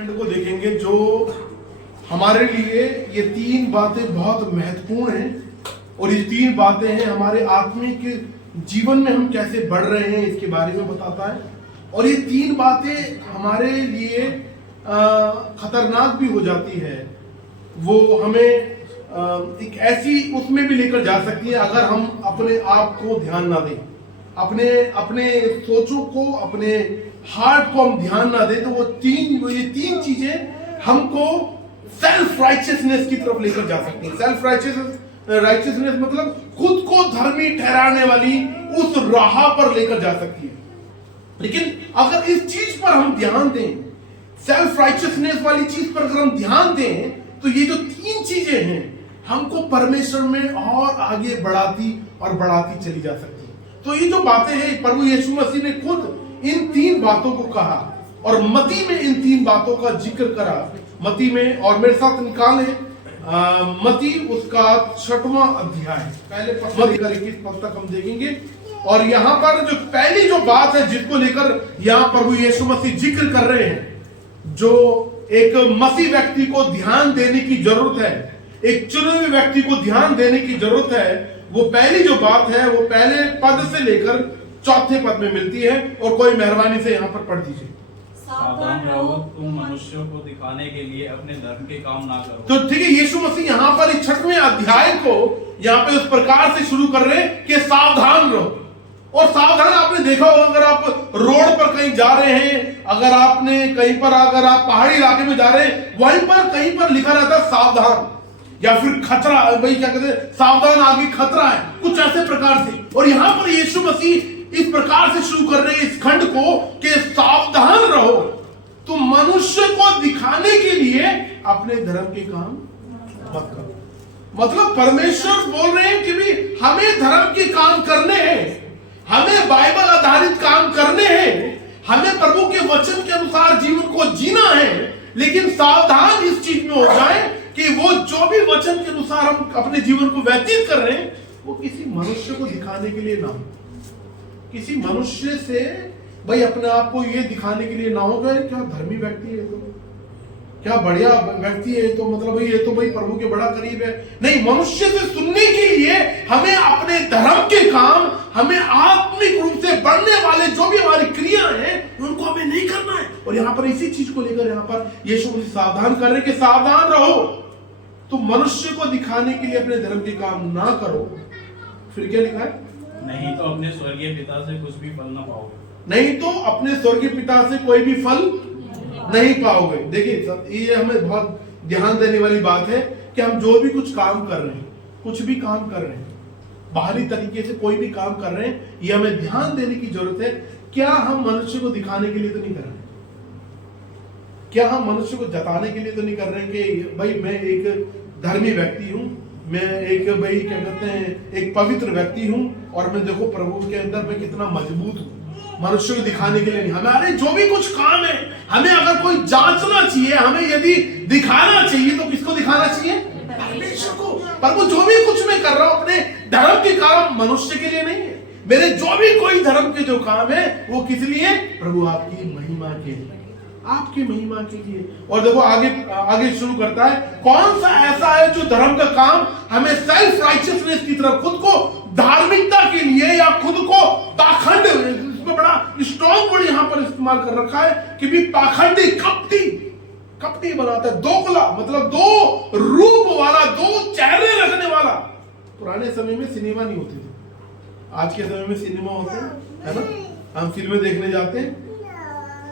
खंड को देखेंगे जो हमारे लिए ये तीन बातें बहुत महत्वपूर्ण हैं और ये तीन बातें हैं हमारे आत्मिक जीवन में हम कैसे बढ़ रहे हैं इसके बारे में बताता है। और ये तीन बातें हमारे लिए खतरनाक भी हो जाती है, वो हमें एक ऐसी उसमें भी लेकर जा सकती है अगर हम अपने आप को ध्यान ना दें, अपने सोचों को, अपने हार्ट को हम ध्यान ना दें, तो ये तीन चीजें हमको सेल्फ राइचियसनेस की तरफ लेकर जा सकती है। सेल्फ राइचियसनेस मतलब खुद को धर्मी ठहराने वाली उस राह पर लेकर जा सकती है। लेकिन अगर इस चीज पर हम ध्यान दें, सेल्फ राइचियसनेस वाली चीज पर अगर हम ध्यान दें, तो ये जो तीन चीजें हैं हमको परमेश्वर में और आगे बढ़ाती चली जा सकती है। तो ये जो बातें हैं, प्रभु यीशु मसीह ने खुद इन तीन बातों को कहा और मती में इन तीन बातों का जिक्र करा। मती में, और मेरे साथ निकाले मती उसका 6वां अध्याय, पहले मती का 21 पद तक हम देखेंगे। और यहाँ पर जो पहली जो बात है जिसको लेकर यहाँ प्रभु यीशु मसीह जिक्र कर रहे हैं, जो एक मसीह व्यक्ति को ध्यान देने की जरूरत है, एक चुने हुए व्यक्ति को ध्यान देने की जरूरत है, वो पहली जो बात है वो पहले पद से लेकर 4थे पद में मिलती है। और कोई मेहरबानी से यहाँ पर पढ़ दीजिए। सावधान रहो, तुम मनुष्यों को दिखाने के लिए अपने धर्म के काम ना करो। तो ठीक है, यीशु मसीह यहाँ पर इस 6वें अध्याय को यहाँ पे उस प्रकार से शुरू कर रहे हैं कि सावधान रहो। और सावधान आपने देखा होगा, अगर आप रोड पर कहीं जा रहे हैं, अगर आपने कहीं पर, अगर आप पहाड़ी इलाके में जा रहे हैं, वहीं पर कहीं पर लिखा रहता है सावधान, या फिर खतरा, भाई क्या कहते हैं, सावधान आगे खतरा है, कुछ ऐसे प्रकार से। और यहाँ पर यीशु मसीह इस प्रकार से शुरू कर रहे हैं इस खंड को कि सावधान रहो, तुम मनुष्य को दिखाने के लिए अपने धर्म के काम मत करो। मतलब परमेश्वर बोल रहे हैं कि भी हमें धर्म के काम करने हैं, हमें बाइबल आधारित काम करने हैं, हमें प्रभु के वचन के अनुसार जीवन को जीना है। लेकिन सावधान इस चीज में हो जाए कि वो जो भी वचन के अनुसार हम अपने जीवन को व्यतीत कर रहे हैं, वो किसी मनुष्य को दिखाने के लिए ना हो, किसी मनुष्य से भाई अपने आप को ये दिखाने के लिए ना हो कि क्या धर्मी व्यक्ति है, तो क्या बढ़िया व्यक्ति है, तो मतलब भाई ये तो भाई प्रभु के बड़ा करीब है। नहीं, मनुष्य से सुनने के लिए हमें अपने धर्म के काम, हमें आत्मिक रूप से बढ़ने वाले जो भी हमारी क्रिया हैं उनको हमें नहीं करना है। और यहाँ पर इसी चीज को लेकर यहाँ पर यीशु मसीह सावधान कर रहे कि सावधान रहो, तुम मनुष्य को दिखाने के लिए अपने धर्म के काम ना करो। फिर क्या लिखा है? नहीं तो अपने स्वर्गीय पिता से कुछ भी फल ना पाओगे। नहीं तो अपने स्वर्गीय पिता से कोई भी फल नहीं पाओगे। देखिए, ये हमें बहुत ध्यान देने वाली बात है कि हम जो भी कुछ काम कर रहे हैं, कुछ भी काम कर रहे हैं, बाहरी तरीके से कोई भी काम कर रहे हैं, ये हमें ध्यान देने की जरूरत है। क्या हम मनुष्य को दिखाने के लिए तो नहीं कर रहे हैं? क्या हम मनुष्य को जताने के लिए तो नहीं कर रहे हैं कि भाई मैं एक धर्मी व्यक्ति हूं, मैं एक भाई क्या कहते हैं एक पवित्र व्यक्ति हूं, और मैं देखो प्रभु के अंदर मैं कितना मजबूत हूं। मनुष्य को दिखाने के लिए नहीं, हमारे जो भी कुछ काम है, हमें अगर कोई जांचना चाहिए, हमें यदि दिखाना चाहिए, तो किसको दिखाना चाहिए? परमेश्वर को। प्रभु जो भी कुछ मैं कर रहा हूं अपने धर्म के काम मनुष्य के लिए नहीं है। मेरे जो भी कोई धर्म के जो काम है वो किस लिए? प्रभु आपकी महिमा के लिए, आपकी महिमा के लिए। और देखो आगे शुरू करता है, कौन सा ऐसा है जो धर्म का काम हमें सेल्फ राइचियसनेस की तरफ, खुद को धार्मिकता के लिए या खुद को पाखंड, इसमें बड़ा स्ट्रॉन्ग वर्ड यहां पर इस्तेमाल कर रखा है कि भी पाखंडी, कपटी बनाता है, दोगला, मतलब दो रूप वाला, दो चेहरे रखने वाला। पुराने समय में सिनेमा नहीं होते थे, आज के समय में सिनेमा होते हैं, है ना। हम फिल्में देखने जाते हैं,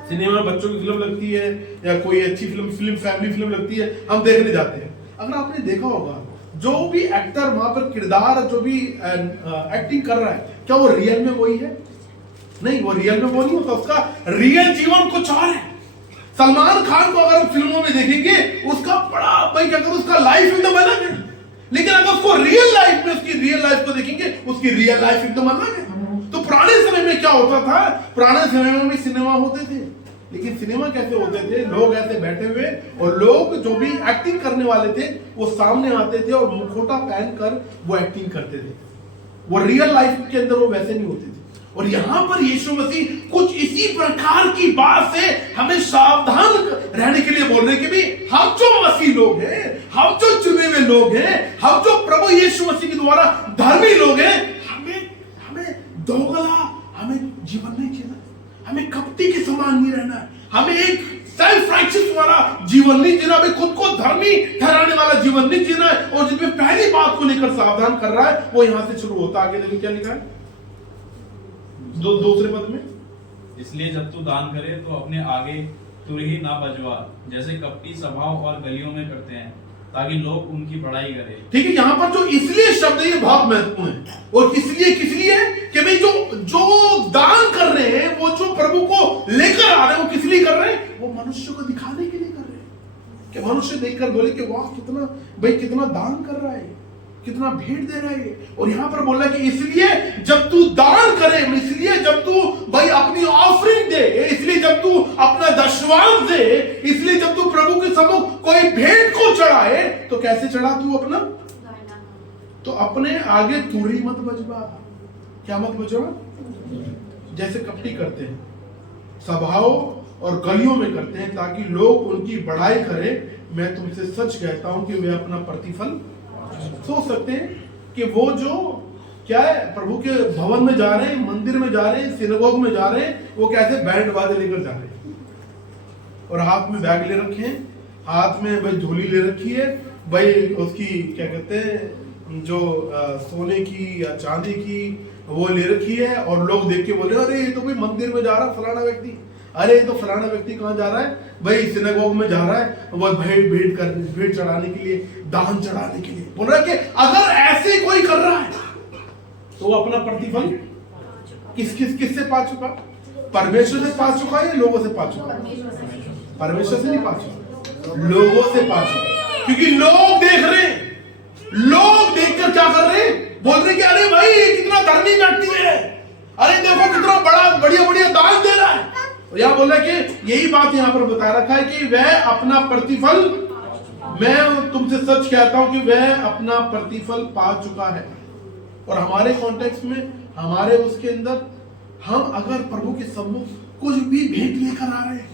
सिनेमा में बच्चों की फिल्म लगती है या कोई अच्छी फिल्म फैमिली फिल्म लगती है, हम देखने जाते हैं। अगर आपने देखा होगा, जो भी एक्टर वहां पर किरदार, जो भी एक्टिंग कर रहा है, क्या वो रियल में वही है? नहीं, वो रियल में वो नहीं होता, उसका रियल जीवन कुछ और है। सलमान खान को अगर फिल्मों में देखेंगे, उसका बड़ा भाई क्या कहते हैं, उसका लाइफ एकदम अलग है। लेकिन अगर उसको रियल लाइफ में, उसकी रियल लाइफ को देखेंगे, उसकी रियल लाइफ एकदम अलग है। तो पुराने समय में क्या होता था? पुराने समय में भी सिनेमा होते थे, लेकिन सिनेमा कैसे होते थे? लोग ऐसे बैठे हुए, और लोग जो भी एक्टिंग करने वाले थे वो सामने आते थे और मुखौटा पहनकर वो एक्टिंग करते थे। वो रियल लाइफ के अंदर वो वैसे नहीं होते थे। और यहां पर यीशु मसीह कुछ इसी प्रकार की बात से हमें सावधान रहने के लिए लोग हैं, हम जो प्रभु यीशु मसीह के द्वारा धर्मी लोग हैं, हमें दोगला हमें जीवन नहीं जीना, हमें कपटी के समान नहीं रहना, हमें एक सेल्फ राइचियस वाला जीवन नहीं जीना, हमें खुद को धर्मी ठहराने वाला जीवन नहीं जीना है। और जिसमें पहली बात को लेकर सावधान कर रहा है वो यहां से शुरू होता है। आगे देखिए क्या लिखा है दूसरे पद में, इसलिए जब तू दान करे तो अपने आगे तुरही ना बजवा, जैसे कपटी सभाओं और गलियों में करते हैं, ताकि लोग उनकी बड़ाई करें। ठीक है, यहां पर जो इसलिए शब्द है ये बहुत महत्वपूर्ण है। और किस लिए कि भाई जो दान कर रहे हैं, वो जो प्रभु को लेकर आ रहे हैं, वो किस लिए कर रहे हैं? वो मनुष्य को दिखाने के लिए कर रहे हैं, कि मनुष्य देखकर बोले कि वाह कितना दान कर रहा है, कितना भेंट दे रहा है। और यहां पर बोला कि इसलिए जब तू दान करे, इसलिए जब तू भाई अपनी ऑफरिंग दे, इसलिए जब तू अपना दशवांश दे, इसलिए जब तू प्रभु के सम्मुख कोई भेंट को चढ़ाए, तो कैसे चढ़ा तू अपना? तो अपने आगे तुरही मत बजवा। क्या मत बजवा? जैसे कपटी करते हैं, सभाओं और गलियों में करते हैं, ताकि लोग उनकी बड़ाई करें। मैं तुमसे सच कहता हूं कि वे अपना प्रतिफल सोच सकते हैं कि वो जो क्या है, प्रभु के भवन में जा रहे हैं, मंदिर में जा रहे हैं, सिनेगोग में जा रहे हैं, वो कैसे बैंड बाजे लेकर जा रहे हैं और हाथ में बैग ले रखे हैं, हाथ में भाई झोली ले रखी है, भाई उसकी क्या कहते हैं जो सोने की या चांदी की वो ले रखी है। और लोग देख के बोले अरे ये तो कोई मंदिर में जा रहा फलाना व्यक्ति, अरे ये तो फलाना व्यक्ति कहाँ जा रहा है? भाई सिनेगोग में जा रहा है, वो भेंट चढ़ाने के लिए, दान चढ़ाने के लिए। बोल रहा है कि अगर ऐसे कोई कर रहा है तो वो अपना प्रतिफल किससे पा चुका? परमेश्वर से पा चुका है या लोगों से पा चुका? परमेश्वर से नहीं पा चुका, लोगों से पा चुका। क्योंकि लोग देख रहे हैं, लोग देखकर क्या कर रहे हैं? बोल रहे कि अरे भाई कितना धर्मी व्यक्ति है, अरे देखो कितना बढ़िया दान दे रहा है। और यहां बोल रहा है कि यही बात यहां पर बता रखा है कि वह अपना प्रतिफल, मैं तुमसे सच कहता हूं कि वह अपना प्रतिफल पा चुका है। और हमारे कॉन्टेक्स्ट में, हमारे उसके अंदर, हम अगर प्रभु के सम्मुख कुछ भी भेंट लेकर आ रहे हैं,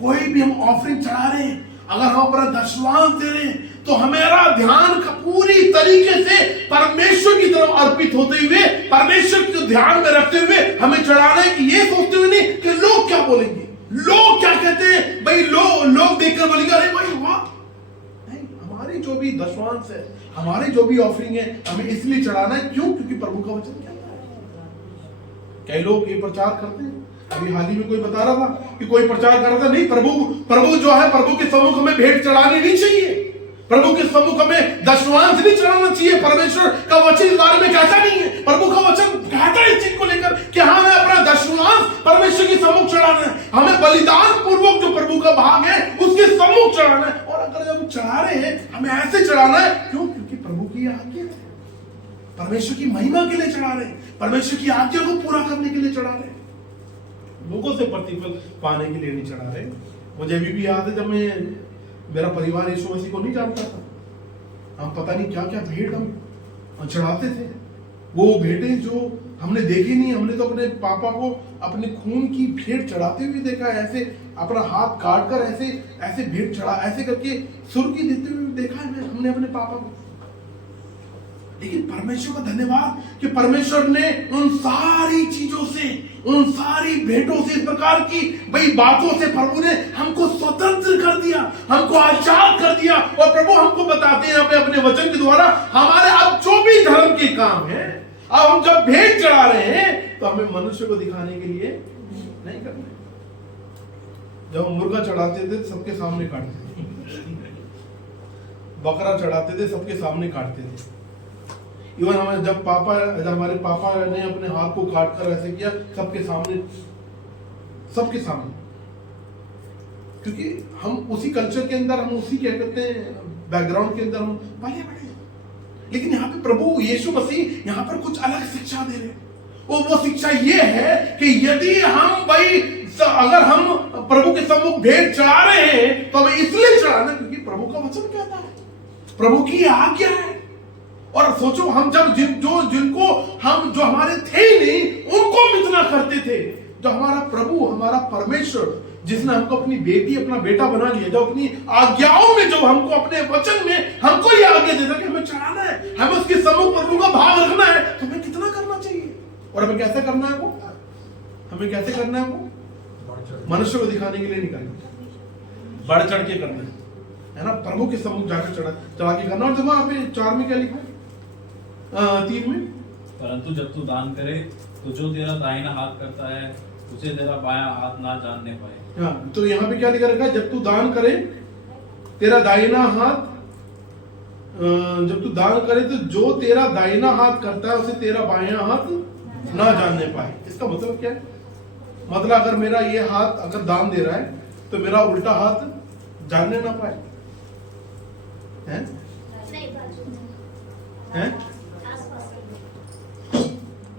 कोई भी हम ऑफरिंग चढ़ा रहे हैं, अगर हम अपना दशवांश दे रहे हैं, तो हमारा ध्यान पूरी तरीके से परमेश्वर की तरफ अर्पित होते हुए, परमेश्वर को ध्यान में रखते हुए हमें चढ़ाना है। कि ये सोचते हुए नहीं कि लोग क्या बोलेंगे, लोग क्या कहते हैं, भाई लोग देखकर बोलेंगे अरे भाई वाह। नहीं, हमारी जो भी दशवांश है, हमारी जो भी ऑफरिंग है, हमें इसलिए चढ़ाना है। क्यों? क्योंकि प्रभु का वचन कहता है। कई लोग ये प्रचार करते हैं, अभी हाल ही में कोई बता रहा था कि कोई प्रचार कर रहा था, नहीं प्रभु जो है, प्रभु के सम्मुख हमें भेंट चढ़ानी नहीं चाहिए, प्रभु के सम्मुख हमें दशवांश नहीं चढ़ाना चाहिए। परमेश्वर का वचन इस बारे में कहता नहीं है। प्रभु का वचन कहता है इस चीज को लेकर कि हमें अपना दशवांश परमेश्वर के सम्मुख चढ़ाना है, हमें बलिदान पूर्वक जो प्रभु का भाग है उसके सम्मुख चढ़ाना है। और अगर जब चढ़ा रहे हैं, हमें ऐसे चढ़ाना है। क्यों? क्योंकि प्रभु की आज्ञा है, परमेश्वर की महिमा के लिए चढ़ा रहे हैं, परमेश्वर की आज्ञा को पूरा करने के लिए चढ़ा रहे हैं, लोगों से प्रतिफल पाने के लिए नहीं चढ़ा रहे। मुझे अभी भी याद है जब मेरा परिवार यीशु मसीह को नहीं जानता था, हम पता नहीं क्या क्या भेंट हम चढ़ाते थे। वो भेंटें जो हमने देखी नहीं, हमने तो अपने पापा को अपने खून की भेंट चढ़ाते हुए देखा है, ऐसे अपना हाथ काट कर ऐसे भेंट चढ़ा, ऐसे करके सुर्खी देते हुए देखा है हमने अपने पापा को। लेकिन परमेश्वर का धन्यवाद कि परमेश्वर ने उन सारी चीजों से, उन सारी भेंटों से, इस प्रकार की भाई बातों से प्रभु ने हमको स्वतंत्र कर दिया, हमको आजाद कर दिया। और प्रभु हमको बताते हैं अपने वचन के द्वारा, हमारे अब जो भी धर्म के काम है, अब हम जब भेंट चढ़ा रहे हैं तो हमें मनुष्य को दिखाने के लिए नहीं करना। जब हम मुर्गा चढ़ाते थे सबके सामने काटते थे, बकरा चढ़ाते थे सबके सामने काटते थे। इवन जब हमारे पापा ने अपने हाथ को काट कर ऐसे किया सबके सामने, क्योंकि हम उसी कल्चर के अंदर, हम उसी क्या कहते हैं बैकग्राउंड के अंदर हम पले बड़े। लेकिन यहाँ पे प्रभु यीशु मसीह यहाँ पर कुछ अलग शिक्षा दे रहे हैं। वो शिक्षा ये है कि यदि हम भाई अगर हम प्रभु के सम्मुख भेंट चढ़ा रहे हैं तो हमें इसलिए चढ़ाना क्योंकि प्रभु का वचन कहता है, प्रभु की आज्ञा है। और सोचो हम जब जिनको हम जो हमारे थे नहीं उनको हम इतना करते थे, जो हमारा प्रभु, हमारा परमेश्वर जिसने हमको अपनी बेटी अपना बेटा बना लिया, जो अपनी आज्ञाओं में, जो हमको अपने वचन में हमको ये आज्ञा देता कि हमें चढ़ाना है, हमें उसके सम्मुख प्रभु का भाग रखना है, तो हमें कितना करना चाहिए और हमें कैसे करना है वो, हमें कैसे करना है वो, मनुष्य को दिखाने के लिए नहीं करना, बढ़ चढ़ के करना है ना, प्रभु के सम्मुख जाकर चढ़ा के करना। और जब वहां पे 4 में क्या लिखा है, 3 में, परंतु जब तू दान करे तो जो तेरा दाहिना हाथ करता है उसे तेरा बायां हाथ ना जानने पाए। हाँ, तो यहाँ पे क्या लिखा रखा है, जब तू दान करे तेरा दाहिना हाथ, जब तू दान करे तो जो तेरा दाहिना हाथ करता है उसे तेरा बायां हाथ ना जानने पाए। इसका मतलब क्या है, मतलब अगर मेरा ये हाथ अगर दान दे रहा है तो मेरा उल्टा हाथ जानने ना पाए, हैं? हैं?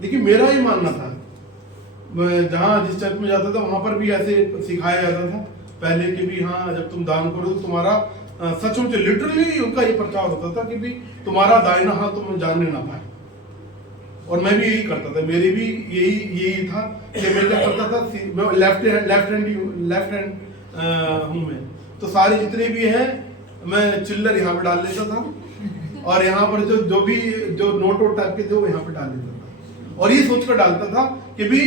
लेकिन मेरा ये मानना था, मैं जहाँ जिस चर्च में जाता था वहां पर भी ऐसे सिखाया जाता था पहले कि भी हाँ जब तुम दान करो तो तुम्हारा सचमुच लिटरली उनका ये प्रचार होता था कि भी तुम्हारा दाहिना हाथ तुम्हें जानने ना पाए। और मैं भी यही करता था, मेरी भी यही था कि मैं क्या करता था, मैं लेफ्ट हैंड हूँ मैं, तो सारे जितने भी हैं मैं चिल्लर यहाँ पे डाल लेता था और यहाँ पर जो नोट वोट टाइप के थे वो यहाँ पे डाल लेता था और ये सोच कर डालता था कि भी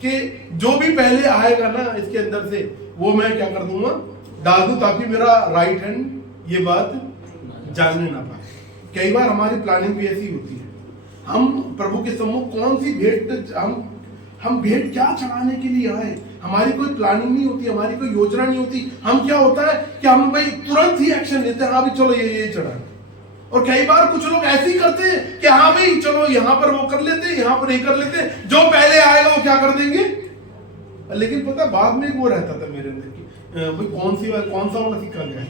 कि जो भी पहले आएगा ना इसके अंदर से वो मैं क्या कर दूंगा, डाल दूं, ताकि मेरा राइट हैंड ये बात जानने ना पाए। कई बार हमारी प्लानिंग भी ऐसी होती है, हम प्रभु के सम्मुख कौन सी भेंट, हम भेंट क्या चढ़ाने के लिए आए, हमारी कोई प्लानिंग नहीं होती, हमारी कोई योजना नहीं होती। हम क्या होता है कि हम भाई तुरंत ही एक्शन लेते हैं, हाँ भी चलो ये चढ़ा। और कई बार कुछ लोग ऐसे ही करते हैं कि हाँ भाई चलो यहाँ पर वो कर लेते हैं, यहाँ पर ये कर लेते हैं, जो पहले आएगा वो क्या कर देंगे। लेकिन पता बाद में वो रहता था मेरे अंदर की भाई कौन सा वाला सिक्का गया है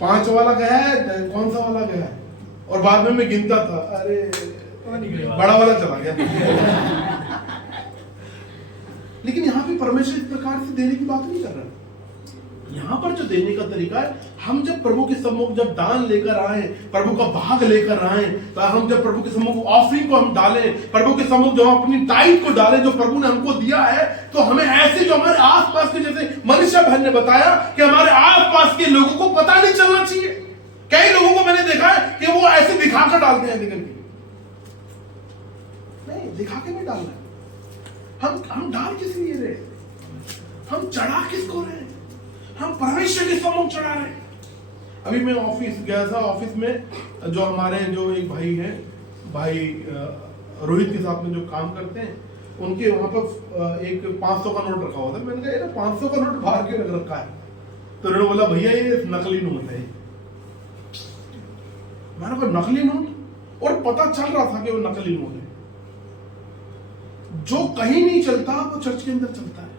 5 वाला गया है, कौन सा वाला गया है, और बाद में मैं गिनता था, अरे बड़ा वाला चला गया। लेकिन यहाँ पे परमेश्वर इस प्रकार से देने की बात नहीं कर रहा। यहाँ पर जो देने का तरीका है, हम जब प्रभु के सम्मुख जब दान लेकर आए, प्रभु का भाग लेकर आए, तो हम जब प्रभु के सम्मुख ऑफरिंग को हम डालें, प्रभु के सम्मुख जो हम अपनी टाइट को डालें जो प्रभु ने हमको दिया है, तो हमें ऐसे जो हमारे आसपास के, जैसे मनीषा बहन ने बताया कि हमारे आसपास के लोगों को पता नहीं चलना चाहिए। कई लोगों को मैंने देखा है कि वो ऐसे दिखाकर डालते हैं, नहीं दिखा के नहीं डालना। हम डाल किस लिए रहे, हम चढ़ा किसको रहे, हम परमेश्वर के सम्मुख चढ़ा रहे। अभी मैं ऑफिस गया था, ऑफिस में जो हमारे जो एक भाई हैं, भाई रोहित के साथ में जो काम करते हैं, उनके वहां पर एक 500 का नोट रखा हुआ था। मैंने कहा 500 का नोट बाहर क्यों रख रखा है, तो उन्होंने बोला भैया ये नकली नोट है। मैंने कहा नकली नोट, और पता चल रहा था कि वो नकली नोट है। जो कहीं नहीं चलता वो चर्च के अंदर चलता है।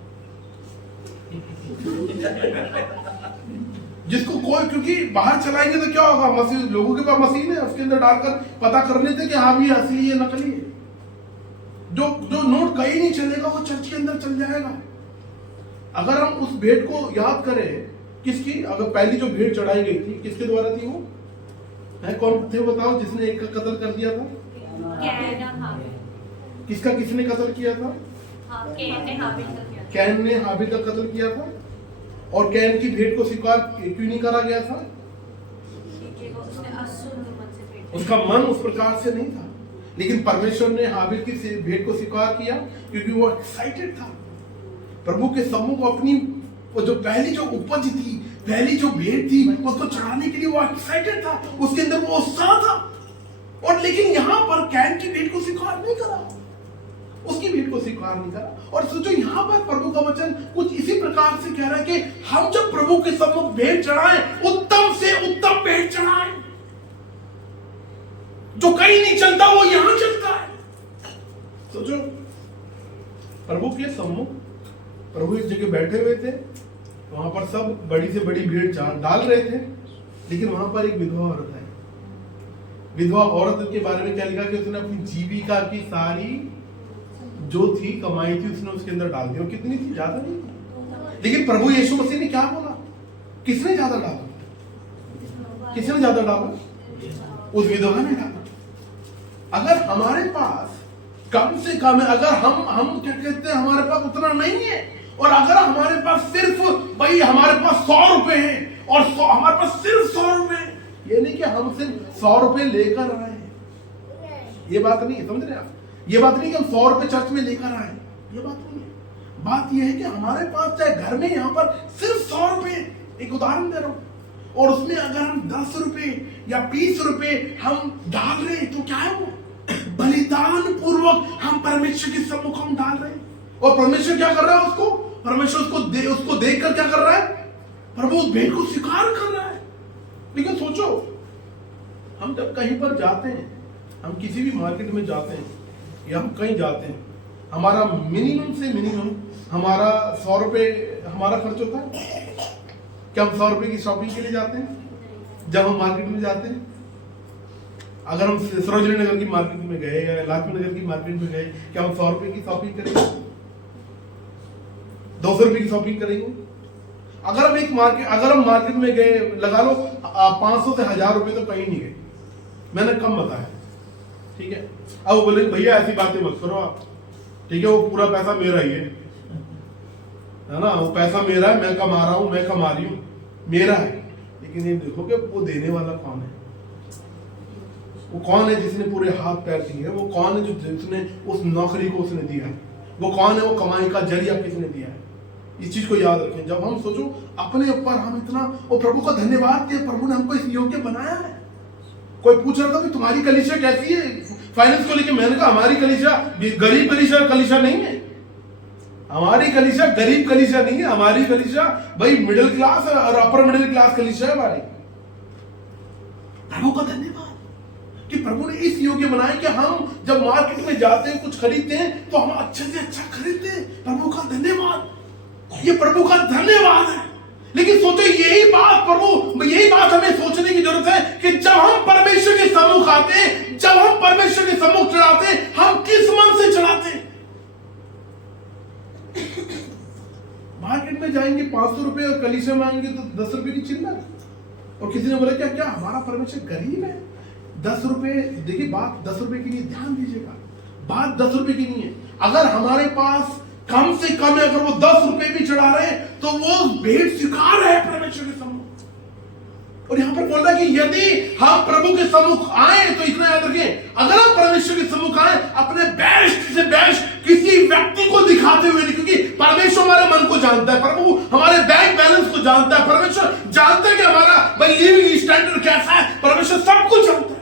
जिसको कोई, क्योंकि बाहर चलाएंगे तो क्या होगा, मशीन, लोगों के पास मशीन है, उसके अंदर डालकर पता कर लेते कि हाँ भी असली है नकली है। जो नोट कहीं नहीं चलेगा वो चर्च के अंदर चल जाएगा। अगर हम उस भेंट को याद करें, किसकी, अगर पहली जो भेंट चढ़ाई गई थी किसके द्वारा थी, वो है कौन थे बताओ, जिसने एक का कत्ल कर दिया था, किसने कत्ल किया था, कैन ने हाबिल का कत्ल किया था। और कैन की भेंट को स्वीकार क्यों नहीं करा गया था, उसका मन उस प्रकार से नहीं था। लेकिन परमेश्वर ने हाबिल की भेंट को स्वीकार किया क्योंकि वो एक्साइटेड था प्रभु के सम्मुख अपनी जो पहली जो उपज थी, पहली जो भेंट थी, उसको चढ़ाने के लिए वो एक्साइटेड था, उसके अंदर वो उत्साह था। और लेकिन यहाँ पर कैन की भेंट को स्वीकार नहीं करा, उसकी भेंट को स्वीकार नहीं करा। और सोचो यहाँ पर प्रभु का वचन कुछ इसी प्रकार से कह रहा है कि हम जब प्रभु के सम्मुख भेंट चढ़ाएं, उत्तम से उत्तम भेंट चढ़ाएं। जो कहीं नहीं चलता वो यहां चलता है। सोचो प्रभु के सम्मुख, प्रभु एक जगह बैठे हुए थे, वहां पर सब बड़ी से बड़ी भेंट डाल रहे थे, लेकिन वहां पर एक विधवा औरत है। विधवा औरत के बारे में क्या लिखा कि उसने अपनी जीविका की सारी जो थी कमाई थी उसने उसके अंदर डाल दी। और कितनी थी, ज्यादा नहीं थी। लेकिन प्रभु यीशु मसीह ने क्या बोला, किसने ज्यादा डाला, किसने ज्यादा डाला, उस विधवा ने डाला। अगर हमारे पास कम से कम है। अगर हम क्या कहते हैं, हमारे पास उतना नहीं है, और अगर हमारे पास सिर्फ भाई हमारे पास 100 रुपए हैं और हमारे पास सिर्फ 100 रुपए हैं, ये नहीं कि हम सिर्फ 100 रुपए लेकर आए हैं, ये बात नहीं है, समझ रहे आप? ये बात नहीं कि हम 100 रुपए चर्च में लेकर आए, ये बात नहीं है। बात यह है कि हमारे पास चाहे घर में यहाँ पर सिर्फ 100 रुपए, एक उदाहरण दे रहा हूं, और उसमें अगर हम 10 रुपए या 20 रुपए हम डाल रहे हैं तो क्या है वो बलिदान पूर्वक हम परमेश्वर के सम्मुख हम डाल रहे हैं। और परमेश्वर क्या कर रहा है, उसको परमेश्वर उसको देखकर क्या कर रहा है, प्रभु उस भेंट को स्वीकार कर रहा है। लेकिन सोचो, हम जब कहीं पर जाते हैं, हम किसी भी मार्केट में जाते हैं या हम कहीं जाते हैं, हमारा मिनिमम से मिनिमम हमारा 100 रुपए हमारा खर्च होता है। क्या हम 100 रुपए की शॉपिंग के लिए जाते हैं जब हम मार्केट में जाते हैं? अगर हम सरोजनी नगर की मार्केट में गए या लाजपत नगर की मार्केट में गए, क्या हम 100 रुपए की शॉपिंग करेंगे? 200 रुपए की शॉपिंग करेंगे? अगर हम मार्केट में गए, लगा लो 500 से 1000 रुपए तो कहीं नहीं गए, मैंने कम बताया, ठीक है। अब वो बोले भैया ऐसी बातें मत करो आप, ठीक है, वो पूरा पैसा मेरा ही है ना, वो पैसा मेरा है, मैं कमा रहा हूं, मैं कमा रही हूं, मेरा है। लेकिन ये देखो कि वो देने वाला कौन है, वो कौन है जिसने पूरे हाथ पैर दिए, वो कौन है जो जिसने उस नौकरी को उसने दिया है, वो कौन है, वो कमाई का जरिया किसने दिया है। इस चीज को याद रखें। जब हम सोचो अपने ऊपर हम इतना, और प्रभु का धन्यवाद कि प्रभु ने हमको इस योग्य बनाया है। कोई पूछ रहा था कि तुम्हारी कलीसिया कैसी है फाइनेंस को लेकर, मैंने कहा हमारी कलीसिया गरीब कलीसिया नहीं है, हमारी कलीसिया गरीब कलीसिया नहीं है, हमारी कलीसिया भाई मिडिल क्लास और अपर मिडिल क्लास कलीसिया है हमारी। प्रभु का धन्यवाद कि प्रभु ने इस योग्य बनाया कि हम जब मार्केट में जाते हैं, कुछ खरीदते हैं तो हम अच्छे से अच्छा खरीदते हैं। प्रभु का धन्यवाद, ये प्रभु का धन्यवाद है। लेकिन सोचो यही बात हमें सोचने की जरूरत है कि जब हम परमेश्वर के सम्मुख आते हैं, जब हम परमेश्वर के सम्मुख चढ़ाते हैं, हम किस मन से चढ़ाते हैं। मार्केट में जाएंगे 500 रुपए और कलीसिया में आएंगे तो 10 रुपए की चिल्लर, और किसी ने बोला क्या हमारा परमेश्वर गरीब है? 10 रुपए, देखिए बात 10 रुपए की नहीं, ध्यान दीजिएगा, बात 10 रुपए की नहीं है। अगर हमारे पास कम से कम है, अगर वो 10 रुपए भी चढ़ा रहे हैं तो वो भेंट स्वीकार है परमेश्वर के सम्मुख। और यहां पर बोल रहा है कि यदि हम प्रभु के सम्मुख आए तो इतना याद रखें, अगर हम परमेश्वर के सम्मुख आए अपने बेस्ट से बेस्ट किसी व्यक्ति को दिखाते हुए नहीं, क्योंकि परमेश्वर हमारे मन को जानता है, प्रभु हमारे बैंक बैलेंस को जानता है, परमेश्वर जानता है कि हमारा भाई लिविंग स्टैंडर्ड कैसा है, परमेश्वर सब कुछ जानता है।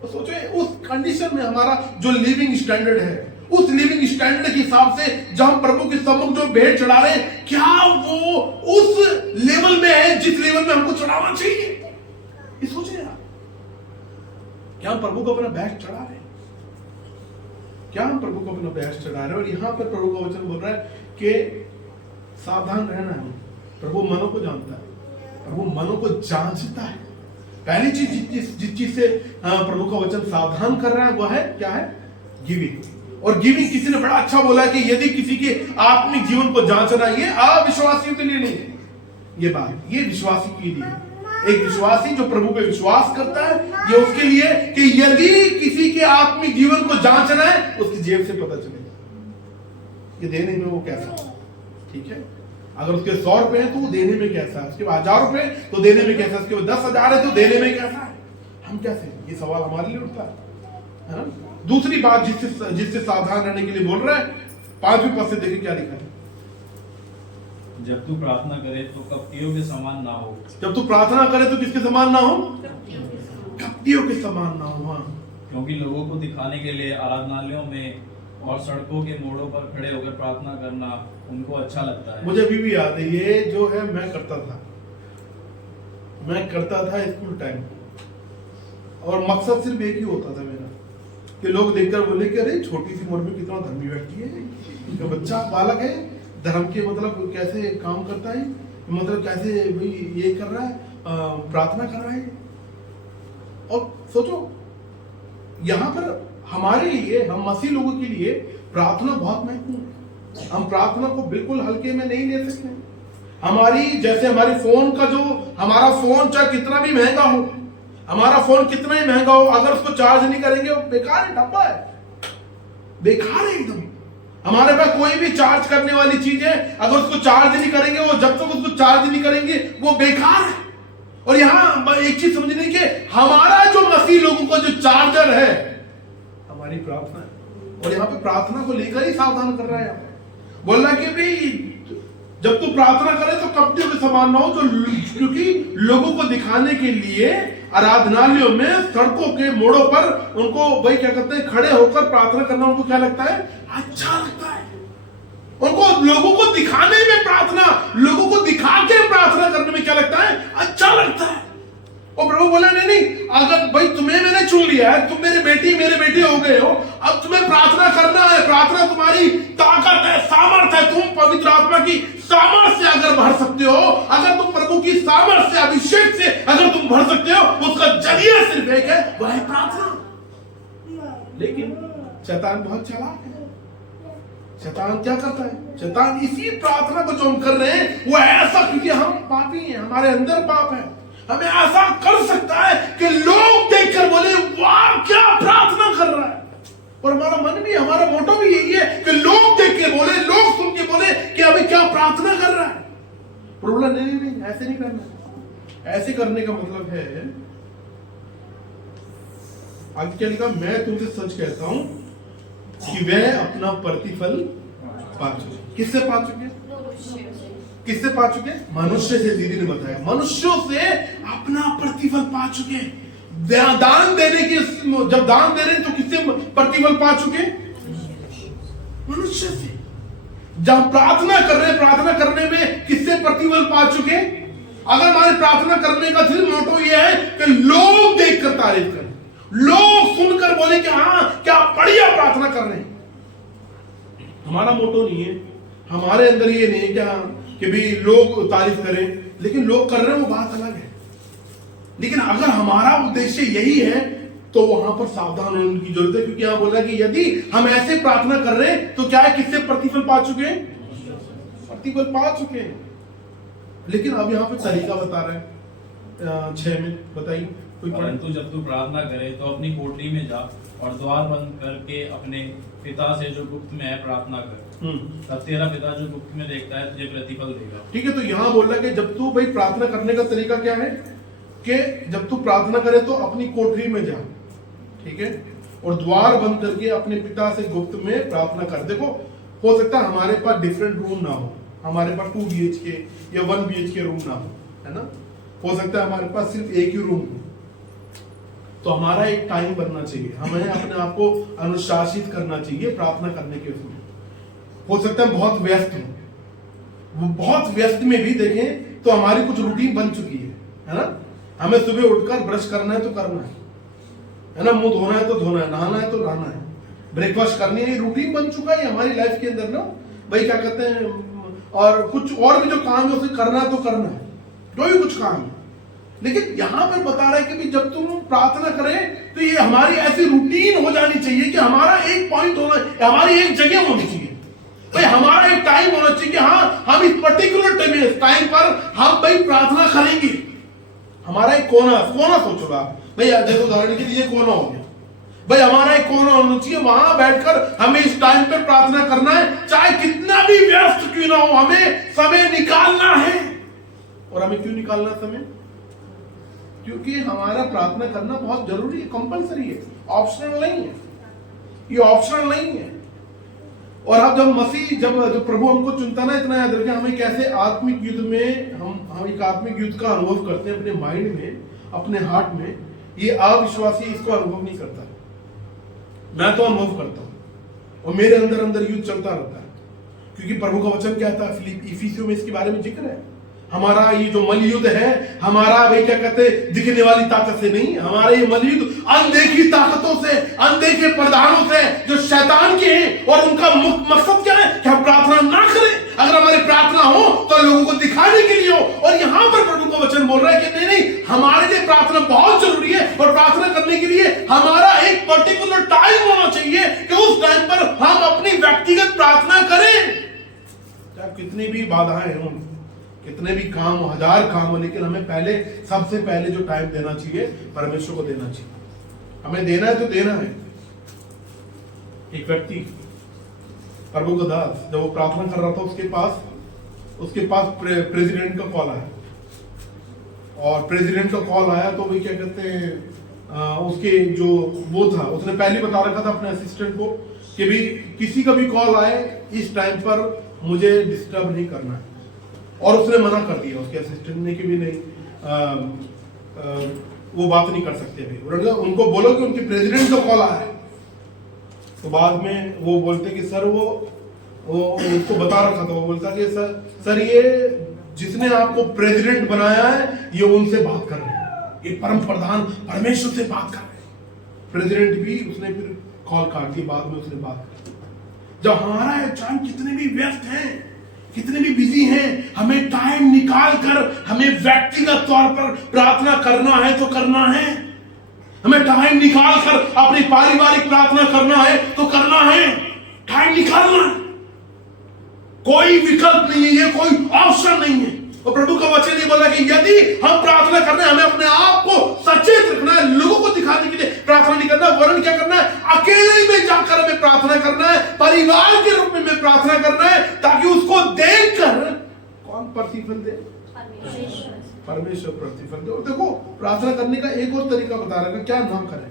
तो सोचो उस कंडीशन में हमारा जो लिविंग स्टैंडर्ड है, उस लिविंग स्टैंडर्ड के हिसाब से जब हम प्रभु के सम्मुख जो भेंट चढ़ा रहे हैं, क्या वो उस लेवल में है जिस लेवल में हमको चढ़ाना चाहिए? ये सोचिए आप, क्या हम प्रभु को अपना बेस्ट चढ़ा रहे हैं? क्या हम प्रभु को अपना बेस्ट चढ़ा रहे हैं? और यहां पर प्रभु का वचन बोल रहा है कि सावधान रहना है। प्रभु मनों को जानता है, प्रभु मनों को जांचता है। पहली चीज जिस चीज से प्रभु का वचन सावधान कर रहा है वह है क्या है? गिविंग। और गिविंग किसी ने बड़ा अच्छा बोला कि यदि किसी के आत्मिक जीवन को जांचना, ये अविश्वासियों के लिए नहीं, ये बात ये विश्वासी के लिए। एक विश्वासी जो प्रभु पे विश्वास करता है, ये उसके लिए कि यदि किसी के आत्मिक जीवन को जांचना है, उसकी जेब से पता चलेगा कि देने में वो कैसा, ठीक है। अगर उसके 100 रुपए है तो वो देने में कैसा है, उसके 1000 रुपए तो देने में कैसा है, उसके 10,000 है तो देने में कैसा है, हम कैसे, ये सवाल हमारे लिए उठता है ना। दूसरी बात जिससे सावधान रहने के लिए बोल रहा है, 5वें पद से देखिए क्या लिखा है। जब तू प्रार्थना करे तो कपटियों के समान ना हो। जब तू प्रार्थना करे तो किसके समान ना हो? कपटियों के समान ना हो। हाँ, क्योंकि लोगों को दिखाने के लिए आराधनालयों में और सड़कों के मोड़ों पर खड़े होकर प्रार्थना करना उनको अच्छा लगता है। मुझे अभी भी याद है, ये जो है मैं करता था स्कूल टाइम, और मकसद सिर्फ एक ही होता था मेरा कि लोग देखकर बोले कि अरे छोटी सी उम्र में कितना धर्मी व्यक्ति है, इनका बच्चा बालक है, धर्म के मतलब कैसे काम करता है, मतलब कैसे भाई ये कर रहा है, प्रार्थना कर रहा है। और सोचो यहाँ पर हमारे लिए, हम मसीह लोगों के लिए प्रार्थना बहुत महत्वपूर्ण है। हम प्रार्थना को बिल्कुल हल्के में नहीं ले सकते। जैसे हमारी फोन का जो, हमारा फोन चाहे कितना भी महंगा हो, हमारा फोन कितना ही महंगा हो, अगर उसको चार्ज नहीं करेंगे वो बेकार है, डब्बा है। बेकार है एकदम। हमारे पास कोई भी चार्ज करने वाली चीज है, अगर उसको चार्ज नहीं करेंगे, वो जब तक उसको चार्ज नहीं करेंगे वो बेकार है। और यहां एक चीज समझने की, हमारा जो मसीह लोगों का जो चार्जर है हमारी प्रार्थना है। और यहाँ पे प्रार्थना को लेकर ही सावधान कर रहा है। बोल रहा है कि भाई जब तू प्रार्थना करे तो कपटियों के समान ना हो, तो क्योंकि लोगों को दिखाने के लिए आराधनालयों में, सड़कों के मोड़ों पर उनको भाई क्या कहते हैं, खड़े होकर प्रार्थना करना उनको क्या लगता है, अच्छा लगता है। उनको लोगों को दिखाने में प्रार्थना, लोगों को दिखा के प्रार्थना करने में क्या लगता है, अच्छा लगता है। और प्रभु बोला नहीं नहीं, अगर भाई तुम्हें मैंने चुन लिया है, तुम मेरे बेटे हो गए हो, अब तुम्हें प्रार्थना करना है। प्रार्थना तुम्हारी ताकत है, सामर्थ्य है। तुम पवित्र आत्मा की सामर्थ्य से अगर भर सकते हो, अगर तुम प्रभु की सामर्थ्य से, अभिषेक से अगर तुम भर सकते हो, उसका जरिया सिर्फ एक है, वह है प्रार्थना। लेकिन शैतान बहुत चालाक है। शैतान क्या करता है, शैतान इसी प्रार्थना को जो हम कर रहे हैं वो ऐसा, क्योंकि हम पापी हैं, हमारे अंदर पाप है, हमें ऐसा कर सकता है कि लोग देखकर बोले वाह क्या प्रार्थना कर रहा है। और हमारा मन भी, हमारा मोटो भी यही है कि लोग देख के बोले, लोग सुन के बोले कि अभी क्या प्रार्थना कर रहा है। प्रॉब्लम नहीं, ऐसे नहीं करना। ऐसे करने का मतलब है, आगे क्या लिखा, मैं तुमसे सच कहता हूं कि वह अपना प्रतिफल पा चुके। किससे पा चुके, किससे पा चुके, मनुष्य से। दीदी ने बताया मनुष्यों से अपना प्रतिफल पा चुके। दान देने की, जब दान दे रहे हैं तो किससे प्रतिफल पा चुके, मनुष्य से। जब प्रार्थना कर रहे हैं, प्रार्थना करने में किससे प्रतिफल पा चुके। अगर हमारे प्रार्थना करने का सिर्फ मोटो यह है कि लोग देखकर तारीफ करें, लोग सुनकर बोले कि हाँ क्या बढ़िया प्रार्थना कर रहे हैं, हमारा मोटो नहीं है। हमारे अंदर ये नहीं है कि भी लोग तारीफ करें, लेकिन लोग कर रहे हैं वो बात अलग है। लेकिन अगर हमारा उद्देश्य यही है तो वहां पर सावधान होने की जरूरत है, क्योंकि यहां बोला कि यदि हम ऐसे प्रार्थना कर रहे हैं तो क्या है, किससे प्रतिफल पा चुके हैं, प्रतिफल पा चुके हैं। लेकिन अब यहां पे तरीका बता रहे हैं 6 में, बताइए। परंतु जब तू प्रार्थना करे तो अपनी कोठरी में जा और द्वार बंद करके अपने पिता से जो गुप्त में है प्रार्थना कर, तब तेरा पिता जो गुप्त में देखता है तुझे प्रतिफल देगा। ठीक है, तो यहां बोल रहा है कि जब तू भाई प्रार्थना करने का तरीका क्या है कि जब तू प्रार्थना करे तो अपनी कोठरी में जा, ठीक है, और द्वार बंद करके अपने पिता से गुप्त में प्रार्थना कर। देखो, हो सकता है हमारे पास डिफरेंट रूम ना हो, हमारे पास 2 BHK या 1 BHK रूम ना हो, है ना। हो सकता है हमारे पास सिर्फ एक ही रूम हो, तो हमारा एक टाइम बनना चाहिए, हमें अपने आप को अनुशासित करना चाहिए प्रार्थना करने के उसमें। हो सकता है बहुत व्यस्त हो, बहुत व्यस्त में भी देखें तो हमारी कुछ रूटीन बन चुकी है ना। हमें सुबह उठकर ब्रश करना है तो करना है ना, मुंह धोना है तो धोना है, नहाना है तो नहाना है, ब्रेकफास्ट करनी है, रूटीन बन चुका है हमारी लाइफ के अंदर ना भाई, क्या कहते हैं। और कुछ और भी जो काम है उसे करना है तो करना है, जो भी कुछ काम है। लेकिन यहां पर बता रहा है कि जब तुम प्रार्थना करें तो ये हमारी ऐसी रूटीन हो जानी चाहिए कि हमारा एक पॉइंट होना, हमारी एक जगह होनी चाहिए भाई, हमारा एक टाइम होना चाहिए कि हाँ हम इस पर्टिकुलर टाइम पर हम भाई प्रार्थना करेंगे। हमारा एक कोना सोचो आप भाई, देखो उदाहरण के लिए कोना हो गया भाई, हमारा एक कोना होना चाहिए, वहां बैठकर हमें इस टाइम पर प्रार्थना करना है, चाहे कितना भी व्यस्त क्यों ना हो, हमें समय निकालना है। और हमें क्यों निकालना समय, क्योंकि हमारा प्रार्थना करना बहुत जरूरी है, कंपलसरी है, ऑप्शनल नहीं है, ये ऑप्शनल नहीं है। और अब जब मसीह, जब प्रभु हमको चुनता ना, इतना याद रखें हमें कैसे आत्मिक युद्ध में हम एक आत्मिक युद्ध का अनुभव करते हैं अपने माइंड में, अपने हार्ट में। ये अविश्वासी इसको अनुभव नहीं करता है, मैं तो अनुभव करता हूं, और मेरे अंदर युद्ध चलता रहता है, क्योंकि प्रभु का वचन क्या था, इफिसियों में इसके बारे में जिक्र है। हमारा ये जो मलयुद्ध है, हमारा भाई क्या कहते हैं दिखने वाली ताकत से नहीं, हमारा ये मलयुद्ध अनदेखी ताकतों से, अनदेखे प्रधानों से जो शैतान के हैं। और उनका मकसद क्या है कि हम प्रार्थना ना करें, अगर हमारी प्रार्थना हो तो लोगों को दिखाने के लिए हो। और यहां पर प्रभु का वचन बोल रहा है कि नहीं, हमारे लिए प्रार्थना बहुत जरूरी है, और प्रार्थना करने के लिए हमारा एक पर्टिकुलर टाइम होना चाहिए कि उस टाइम पर हम अपनी व्यक्तिगत प्रार्थना करें, चाहे कितनी भी बाधाएं हों, कितने भी काम हो, 1000 काम हो, लेकिन हमें पहले, सबसे पहले जो टाइम देना चाहिए परमेश्वर को देना चाहिए। हमें देना है तो देना है। एक व्यक्ति प्रभु का दास जब वो प्रार्थना कर रहा था उसके पास प्रेसिडेंट का कॉल आया, और प्रेसिडेंट का कॉल आया तो वही क्या कहते हैं उसके जो वो था उसने पहले बता रखा था अपने असिस्टेंट को कि भी किसी का भी कॉल आए इस टाइम पर मुझे डिस्टर्ब नहीं करना है, और उसने मना कर दिया उसके असिस्टेंट ने कि भी नहीं वो बात नहीं कर सकते भी, उनको बोलो कि उनके प्रेसिडेंट का कॉल आया है। तो बाद में वो बोलते कि सर वो उसको बता रखा था, वो बोलता कि सर ये जिसने आपको प्रेसिडेंट बनाया है ये उनसे बात कर रहे हैं, ये परम प्रधान परमेश्वर से बात कर रहे हैं। प्रेसिडेंट भी उसने फिर कॉल काट दी, बाद में उसने बात की। जब हमारा चाहे कितने भी व्यस्त हैं, कितने भी बिजी हैं, हमें टाइम निकाल कर हमें व्यक्तिगत तौर पर प्रार्थना करना है तो करना है। हमें टाइम निकाल कर अपनी पारिवारिक प्रार्थना करना है तो करना है, टाइम निकालना है। कोई विकल्प नहीं है, ये कोई ऑप्शन नहीं है। और प्रभु का वचन ये बोला कि यदि हम प्रार्थना करना है, हमें अपने आप को सचेत रखना है, लोगों को दिखाने के लिए प्रार्थना नहीं करना, वरन क्या करना है, अकेले में जाकर हमें प्रार्थना करना है, परिवार के रूप में प्रार्थना करना है, ताकि उसको देखकर कौन प्रतिफल दे, परमेश्वर प्रतिफल दे। और देखो प्रार्थना करने का एक और तरीका बता रहा है, क्या ना करें,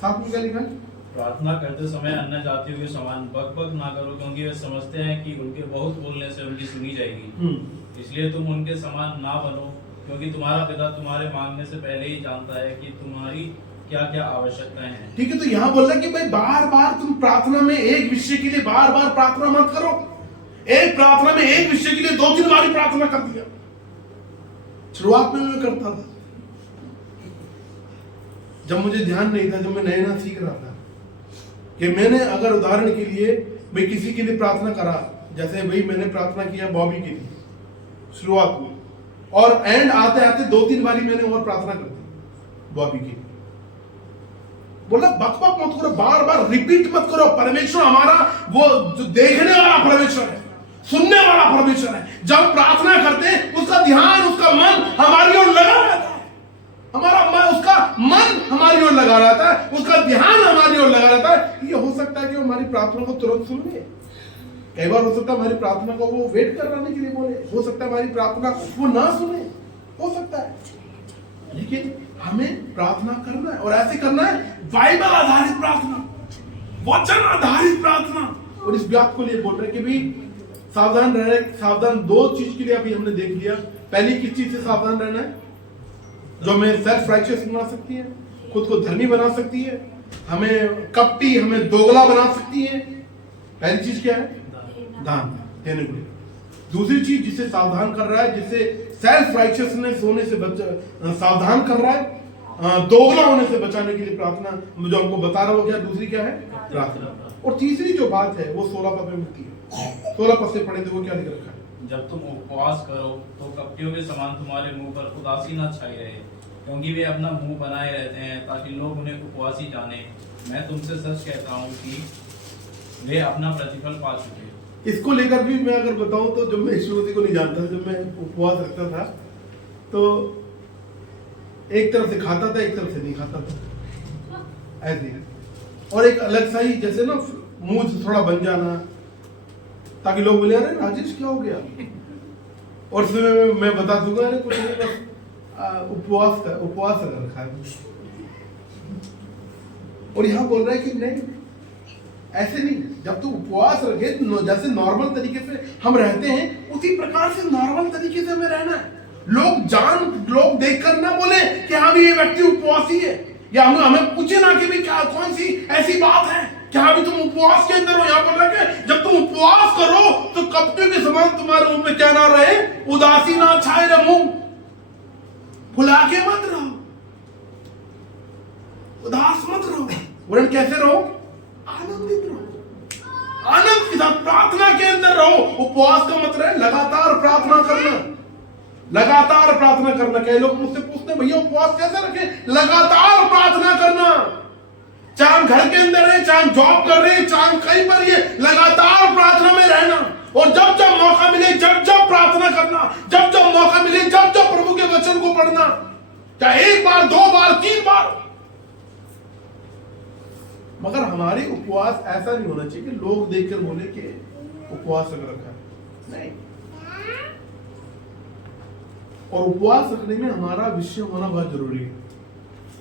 साथ में क्या लिखा है, प्रार्थना करते समय अन्य जातियों के समान बकबक ना करो, क्योंकि वे समझते हैं कि उनके बहुत बोलने से उनकी सुनी जाएगी। इसलिए तुम उनके समान ना बनो, क्योंकि तुम्हारा पिता तुम्हारे मांगने से पहले ही जानता है कि तुम्हारी क्या क्या आवश्यकताएं हैं। ठीक है, तो यहाँ बोल रहा है कि भाई बार बार तुम प्रार्थना में एक विषय के लिए बार बार प्रार्थना मत करो। एक प्रार्थना में एक विषय के लिए 2-3 बार प्रार्थना कर दिया। शुरुआत में मैं करता था, जब मुझे ध्यान नहीं था, जब मैं नया सीख रहा था, कि मैंने अगर उदाहरण के लिए भाई किसी के लिए प्रार्थना करा, जैसे भाई मैंने प्रार्थना किया बॉबी के लिए शुरुआत में, और एंड आते आते 2-3 बारी मैंने और प्रार्थना कर दी बॉबी की। बोला बकबक मत करो, बार बार रिपीट मत करो। परमेश्वर हमारा वो जो देखने वाला परमेश्वर है, सुनने वाला परमेश्वर है। जब प्रार्थना करते हैं उसका ध्यान, उसका मन हमारी ओर लगा रहता है, उसका मन हमारी ओर लगा रहता है, उसका ध्यान हमारी ओर लगा रहता है। ये हो सकता है कि हमारी प्रार्थना को तुरंत सुन ले, कई बार हो सकता है हमारी प्रार्थना को वो वेट करने के लिए बोले, हो सकता है हमारी प्रार्थना वो ना सुने, हो सकता है, लेकिन हमें प्रार्थना करना है, और ऐसे करना है बाइबल आधारित प्रार्थना, वचन आधारित प्रार्थना। और इस बात को लिए बोल रहे कि भी सावधान रह रहे, सावधान 2 चीज के लिए अभी हमने देख लिया। पहली किस चीज से सावधान रहना है, जो हमें सेल्फ राइचियस बना सकती है, खुद को धर्मी बना सकती है, हमें कपटी, हमें दोगला बना सकती है। पहली चीज क्या है, दान देने को। दूसरी चीज जिसे सावधान कर रहा है, जिससे सेल्फ राइचियसनेस होने से सावधान कर रहा है, दोगला होने से बचाने के लिए प्रार्थना, जो हमको बता रहा हो, क्या दूसरी क्या है, प्रार्थना। और तीसरी जो बात है वो 16 पद में मिलती है। 16 पद से पढ़े थे, वो क्या लिख रखा है, जब तुम उपवास करो तो कपटियों के समान तुम्हारे मुंह पर उदासी न छाई रहे, क्योंकि वे अपना मुंह बनाए रहते हैं ताकि लोग उन्हें उपवासी जाने। मैं तुमसे सच कहता हूँ कि वे अपना प्रतिफल पा चुके। इसको लेकर भी मैं अगर बताऊं तो जब मैं ईश्वरती को नहीं जानता, जब मैं उपवास रखता था तो एक तरफ से खाता था, एक तरफ से नहीं खाता था, ऐसे है। और एक अलग सा ही जैसे ना मुंह से थोड़ा बन जाना, ताकि लोग बोले अरे राजेश क्या हो गया, और फिर मैं बता दूंगा अरे कुछ नहीं, बस उपवास रखा है। और यहाँ बोल रहा है कि नहीं, ऐसे नहीं, जब तू उपवास रखे जैसे नॉर्मल तरीके से हम रहते हैं, उसी प्रकार से नॉर्मल तरीके से हमें रहना है। लोग देखकर ना बोले कि हाँ भी ये व्यक्ति उपवासी है, या हमें पूछे ना कि भी क्या कौन सी ऐसी बात है क्या अभी तुम उपवास के अंदर हो। यहाँ पर रखे जब तुम उपवास करो तो कपटियों के समान तुम्हारे मुंह में क्या ना रहे, उदासी ना छाए रहे, मुंह फुला के मत रहो, उदास मत रहो, वरन कैसे रहो, आनंदित रहो, आनंद के साथ प्रार्थना के अंदर रहो। उपवास का मतलब लगातार प्रार्थना करना, लगातार प्रार्थना करना। कई लोग मुझसे पूछते हैं भैया उपवास कैसे रखें, लगातार प्रार्थना करना, चाहे हम घर के अंदर है, चाहे हम जॉब कर रहे हैं, चाहे कहीं पर, ये लगातार प्रार्थना में रहना। और जब जब मौका मिले, जब जब प्रार्थना करना, जब जब मौका मिले, जब जब प्रभु के वचन को पढ़ना, चाहे 1 बार 2 बार 3 बार, मगर हमारे उपवास ऐसा नहीं होना चाहिए कि लोग देखकर बोले कि उपवास रख रखा है, नहीं। और उपवास रखने में हमारा विषय होना बहुत जरूरी है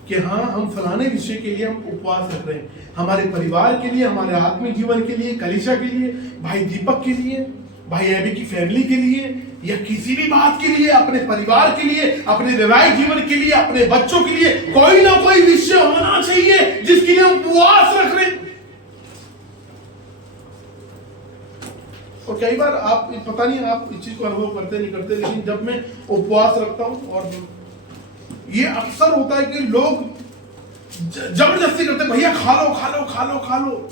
कि हाँ, हम फलाने विषय के लिए हम उपवास रख रहे हैं, हमारे परिवार के लिए, हमारे आत्मिक जीवन के लिए, कलीसिया के लिए, भाई दीपक के लिए, भाई एबी की फैमिली के लिए, या किसी भी बात के लिए, अपने परिवार के लिए, अपने वैवाहिक जीवन के लिए, अपने बच्चों के लिए कोई ना कोई विषय होना चाहिए जिसके लिए हम उपवास रख रहे हैं। और कई बार आप पता नहीं आप इस चीज को अनुभव करते नहीं करते, लेकिन जब मैं उपवास रखता हूं और ये अक्सर होता है कि लोग जबरदस्ती करते, भैया खा लो खा लो खा लो खा लो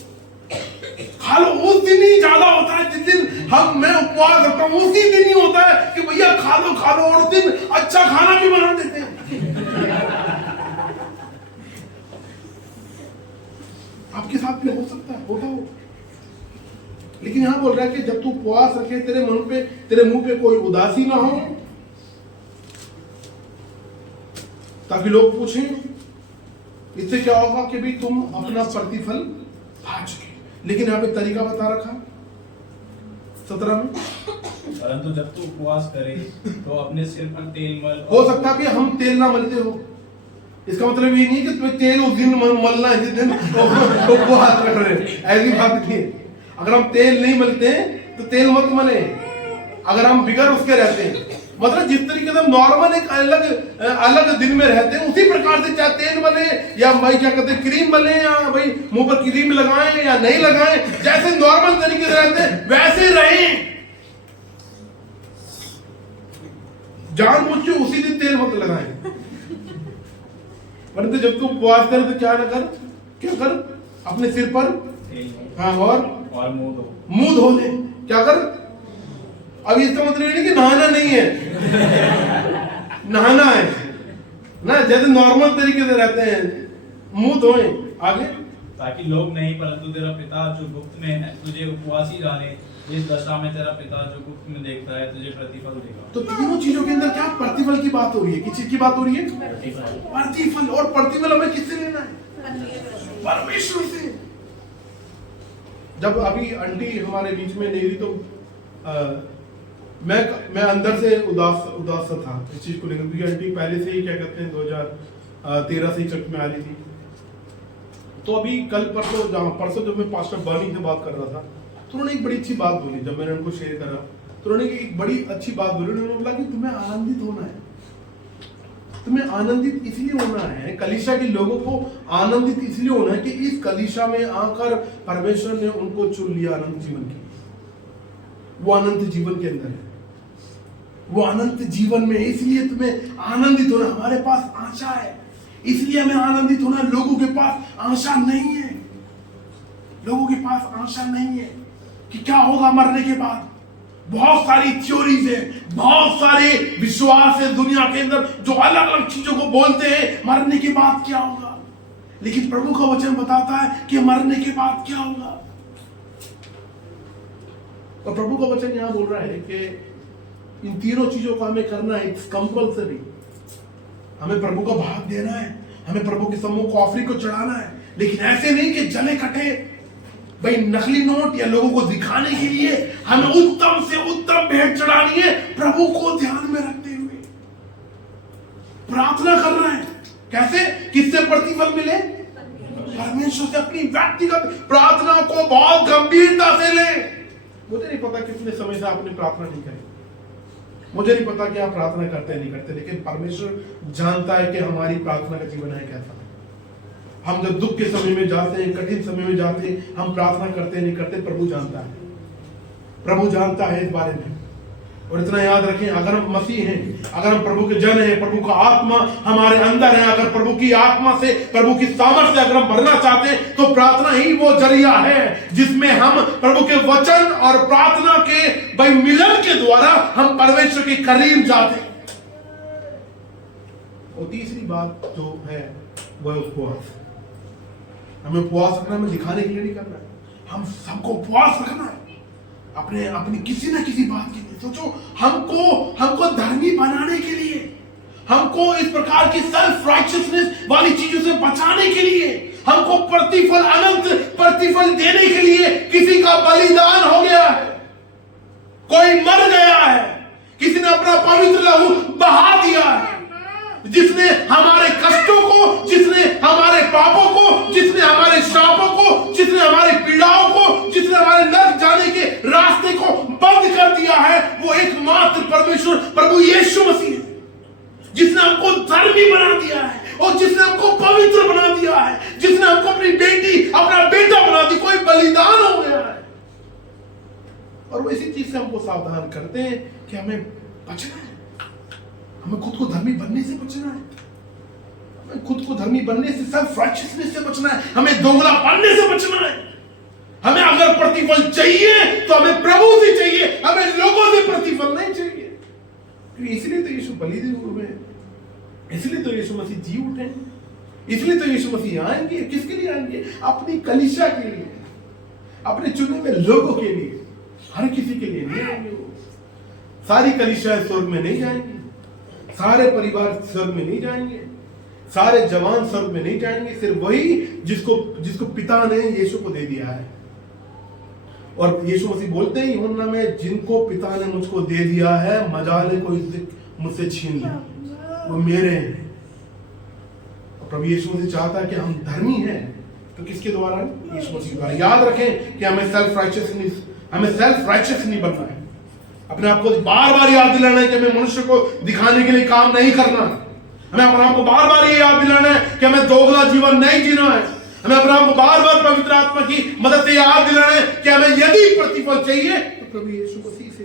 खा लो। उस दिन ही ज्यादा होता है जिस दिन मैं उपवास रखता हूं, उसी दिन ही होता है कि भैया खा लो खा लो, और उस दिन अच्छा खाना भी बना देते हैं। आपके साथ भी हो सकता है, होता हो। लेकिन यहां बोल रहा है कि जब तू उपवास रखे, तेरे मन पे, तेरे मुंह पे कोई उदासी ना हो, ताकि लोग पूछें। इससे क्या होगा कि भी तुम अपना प्रतिफल पा चुके। लेकिन यहाँ पे तरीका बता रखा 17 में, परंतु जब तू उपवास करे तो अपने सिर पर तेल मल। हो सकता है हम तेल ना मलते हो, इसका मतलब ये नहीं कि तुम्हें तेल उस दिन मलना है जिस दिन उपवास रख रहे, ऐसी बात नहीं है। अगर हम तेल नहीं मलते हैं तो तेल मत मले, अगर हम बिगड़ उसके रहते हैं, मतलब जिस तरीके से हम नॉर्मल एक अलग दिन में रहते हैं, उसी प्रकार से चाहे तेल मले या भाई क्या कहते हैं क्रीम मले, या भाई मुंह पर क्रीम लगाएं या नहीं लगाएं, जैसे नॉर्मल तरीके से रहते हैं वैसे रहें। जानबूझ के उसी दिन तेल मत लगाएं। परंतु जब तू उपवास करे तो क्या न कर, क्या कर, अपने सिर पर हाँ और मुंह धो ले। क्या कर, अब इसका मतलब ये नहीं कि नहाना नहीं है, नहाना है ना, जैसे नॉर्मल तरीके से रहते हैं, मुंह धोए। आगे, ताकि लोग नहीं परंतु तेरा पिता जो गुप्त में है तुझे उपवासी जाने, इस दशा में तेरा पिता जो गुप्त में देखता है तुझे प्रतिफल देगा। तो तीनों चीजों के अंदर क्या प्रतिफल की बात हो रही है? किस चीज की बात हो रही है? प्रतिफल। और प्रतिफल हमें किससे लेना है? परमेश्वर से। जब अभी आंटी हमारे बीच में नहीं रही तो मैं अंदर से उदास था इस चीज को लेकर, क्योंकि आंटी पहले से ही क्या कहते हैं 2013 से ही चर्च में आ रही थी। तो अभी कल परसों जब मैं पास्टर बर्नी से बात कर रहा था तो उन्होंने एक बड़ी अच्छी बात बोली। जब मैंने उनको शेयर करा तो उन्होंने एक बड़ी अच्छी बात बोली। उन्होंने बोला कि तुम्हें आनंदित होना है, तुम्हें आनंदित इसलिए होना है, कलीसिया के लोगों को आनंदित इसलिए होना है कि इस कलीसिया में आकर परमेश्वर ने उनको चुन लिया अनंत जीवन के। वो अनंत जीवन के अंदर है, वो अनंत जीवन में, इसलिए तुम्हें आनंदित होना। हमारे पास आशा है, इसलिए हमें आनंदित होना। लोगों के पास आशा नहीं है, लोगों के पास आशा नहीं है कि क्या होगा मरने के बाद। बहुत सारी थ्योरीज है, बहुत सारे विश्वास है दुनिया के अंदर जो अलग अलग चीजों को बोलते हैं, मरने के बाद क्या होगा। लेकिन प्रभु का वचन बताता है कि मरने के बाद क्या होगा। और प्रभु का वचन यहां बोल रहा है कि इन तीनों चीजों को हमें करना है, इट्स कंपल्सरी। हमें प्रभु का भाग देना है, हमें प्रभु के सम्मुख ऑफरी को चढ़ाना है, लेकिन ऐसे नहीं कि जले कटे भाई नकली नोट या लोगों को दिखाने के लिए। हमें उत्तम से उत्तम भेंट चढ़ानी है, प्रभु को ध्यान में रखते हुए प्रार्थना करना है। कैसे, किससे प्रतिफल मिले? परमेश्वर से। अपनी व्यक्तिगत प्रार्थना को बहुत गंभीरता से ले। मुझे नहीं पता कितने समय से आपने प्रार्थना नहीं करी, मुझे नहीं पता कि आप प्रार्थना करते हैं नहीं करते, लेकिन परमेश्वर जानता है कि हमारी प्रार्थना का जीवन है कैसा। हम जब दुख के समय में जाते हैं, कठिन समय में जाते हैं, हम प्रार्थना करते नहीं करते, प्रभु जानता है, प्रभु जानता है इस बारे में। और इतना याद रखें, अगर हम मसीह हैं, अगर हम प्रभु के जन हैं, प्रभु का आत्मा हमारे अंदर है, अगर प्रभु की आत्मा से, प्रभु की सामर्थ से अगर हम भरना चाहते हैं, तो प्रार्थना ही वो जरिया है जिसमें हम प्रभु के वचन और प्रार्थना के भाई मिलन के द्वारा हम परमेश्वर के करीब जाते हैं। और तीसरी बात जो है वह उपवास। हमें उपवास रखना, हमें दिखाने के लिए नहीं करना है, हम सबको उपवास रखना है अपनी किसी न किसी बात के लिए। सोचो, हमको धर्मी बनाने के लिए, हमको इस प्रकार की सेल्फ राइचियसनेस वाली चीजों से बचाने के लिए, हमको प्रतिफल, अनंत प्रतिफल देने के लिए किसी का बलिदान हो गया है, कोई मर गया है, किसी ने अपना पवित्र लहू बहा दिया है, जिसने हमारे कष्टों को, जिसने हमारे पापों को, जिसने हमारे श्रापों को, जिसने हमारी पीड़ाओं को, जिसने हमारे नरक जाने के रास्ते को बंद कर दिया है, वो एकमात्र परमेश्वर प्रभु यीशु मसीह है, जिसने हमको धर्मी बना दिया है और जिसने हमको पवित्र बना दिया है, जिसने हमको अपनी बेटी, अपना बेटा बना दिया। कोई बलिदान हो गया है और वो इसी चीज से हमको सावधान करते हैं कि हमें बचना है, हमें खुद को धर्मी बनने से बचना है, हमें खुद को धर्मी बनने से, सेल्फ राइचियसनेस से बचना है, हमें दोगला बनने से बचना है। हमें अगर प्रतिफल चाहिए तो हमें प्रभु से चाहिए, हमें लोगों से प्रतिफल नहीं चाहिए। इसलिए तो यीशु बलि हुए, इसलिए तो यीशु मसीह जी उठे, इसलिए तो यीशु मसीह आएंगे। किसके लिए आएंगे? अपनी कलीसिया के लिए, अपने चुने हुए लोगों के लिए, हर किसी के लिए नहीं आएंगे। वो सारी कलीसिया स्वर्ग में नहीं जाएंगी, सारे परिवार स्वर्ग में नहीं जाएंगे, सारे जवान स्वर्ग में नहीं जाएंगे। सिर्फ वही जिसको पिता ने यीशु को दे दिया है। और यीशु मसीह बोलते हैं यूहन्ना में, जिनको पिता ने मुझको दे दिया है, मजाले को इससे मुझसे छीन लिया, वो मेरे हैं। प्रभु यीशु मसीह चाहता है कि हम धर्मी हैं, तो किसके द्वारा? यीशु मसीह द्वारा। याद रखें कि हमें सेल्फ राइचियस नहीं बनना है। अपने आप को बार बार याद दिलाना है कि हमें मनुष्य को दिखाने के लिए काम नहीं करना है। हमें अपने आप को बार बार ये याद दिलाना है कि हमें दोगला जीवन नहीं जीना है। हमें अपने आप को बार बार पवित्र आत्मा की मदद से याद दिलाना है कि हमें यदि प्रतिफल चाहिए तो प्रभु यीशु मसीह से